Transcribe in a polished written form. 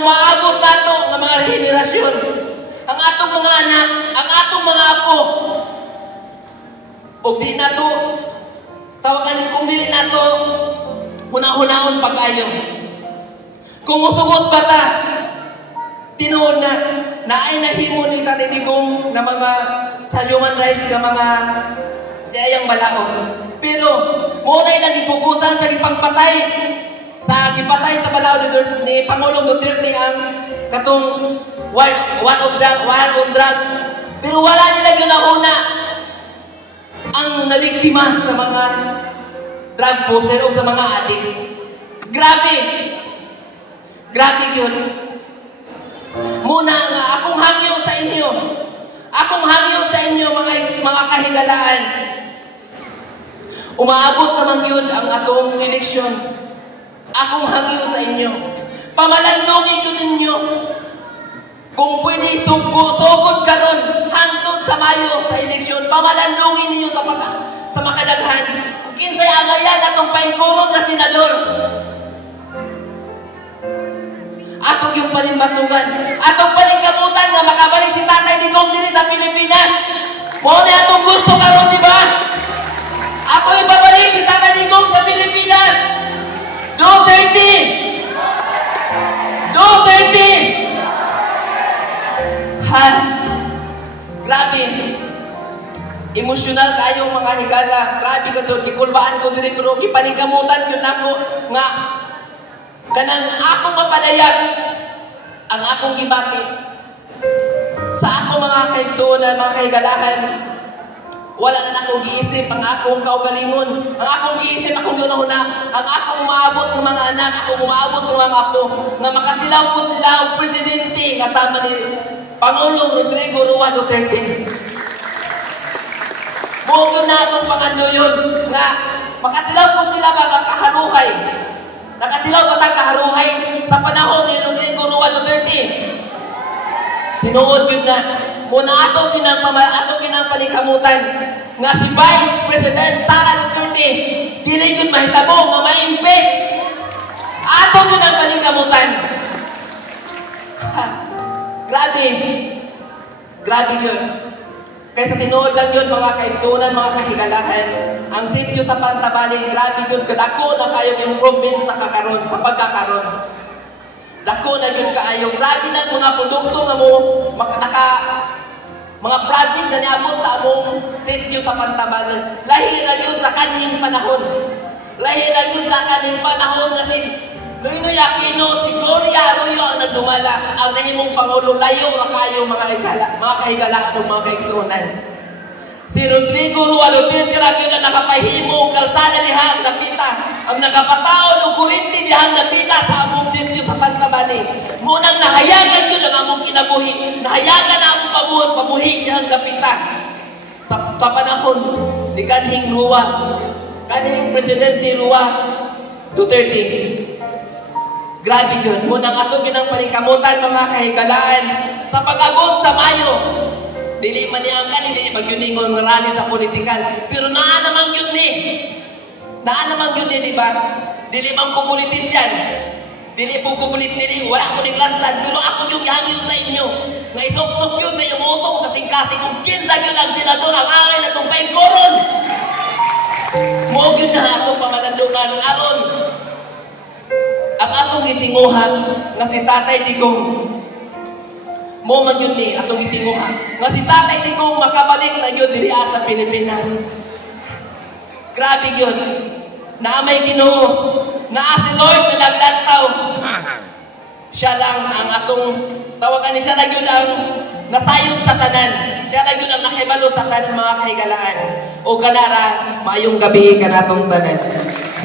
umaabot nato ng mga henerasyon, ang atong mga anak, ang atong mga apo, o di nato, tawagan kung dili nato, hunahunahon pag-ayo. Kung usugot ba ta, tinuod na ay nahimo ni Tanitigong na mga sa human rights nga mga siyayang balao. Pero, muna'y nagipugusan sa gipangpatay, sa balao ni Pangulong Duterte ang katong war on drugs. Pero wala nila yun nauna ang nabiktima sa mga drug poser o sa mga adik. Grabe yun. Muna nga, akong hangyo sa inyo mga kahigalaan. Umaabot naman yun ang atong eleksyon. Akong hangyo sa inyo. Pamalandongin yun ninyo. Kung pwede sugod karon hangtod sa Mayo sa eleksyon, pamalandongin ninyo sa makadaghan. Kung kinsay angayan atong paingkoron nga senador. Atong yung panimbasugan. Atong paningkamutan nga makabalik si Tatay Digong diri sa Pilipinas. Muna atong gusto karon, di ba? Ako ibabalik si Tatay Digong sa Pilipinas. Duterte! Ha? Grabe. Emosyonal kayo mga higala. Grabe ka so. Gikulbaan ko diri pero gipaningkamutan yun ako nga kanang akong mapadayag ang akong gibati sa akong mga kaigsuonan, mga kaigalahan. Wala na akong giisip ang akong kaugalingon. Ang akong giisip, akong gunahuna. Ang akong umaabot ng mga anak, akong umaabot ng mga apo, na makatilaw po sila ang presidente kasama ni Pangulong Rodrigo Roa Duterte. Buong yun na akong pangano yun, na makatilaw po sila mga kaharuhay. Nakatilaw ba tayo kaharuhay sa panahon ni Rodrigo Roa Duterte? Tinuod yun na. Muna atong pinangpanikamutan nga si Vice President Sara Duterte dili yun mahitabo nga ma-impeach. Atong pinangpanikamutan. Grabe yun. Kaysa tinuod lang yun mga kaigsunan, mga kahigalahan. Ang sityo sa Pantabali, grabe yun. Kadako na kayong improvement sa pagkakaroon. Dako na yun kaayong. Grabe na mga produkto nga mo, mga project na niabot sa among sityo sa Pantabali. Lahi na yun sa kanhing panahon. Kasi Noynoy Aquino, si Gloria Arroyo ang nagdumala. Ang nahimong Pangulo, layo na kayo mga kahigala at mga kaigsunan. Si Rodrigo Roa Duterte lagi na nakapahimo kalsada dihang napita. Ang nakapataon o kurinti dihang napita sa among sityo sa Pantabali. Munang nahayagan yun ang among kinabuhi. Nahayagan na among pamuhi dihang napita. Sa panahon ni kanhing Presidente Roa Duterte. Grabe yun. Munang ato pinangpanikamutan mga kahigalaan sa pag-abot sa Mayo. Dili man niya ang kanili, mag-yuningon ng rally sa politikal. Pero naa naman yun di ba? Dili man ko politisyan. Dili po ko politisyan. Wala ko ning lansan. Pero ako yung hangyo sa inyo. Nga isok-sok yun sa inyong utong kasing-kasing kung kinsa yun ang senador ang angay na itong paingkoron. Mo yun na itong pamalandungan ng aron. Ang atong gitinguhan nga si Tatay Digong mo man yun ni atong gitinguhan nga si Tatay Digong makabalik na yun diri sa Pilipinas. Grabe yun. Naa may Ginoo, naa si Lord na naglantaw. Siya lang ang atong tawagan ni siya lang yun ang nasayod sa tanan. Siya lang yun ang nakibalo sa tanan mga kahigalaan. O kanara, maayong gabi kanatong tanan.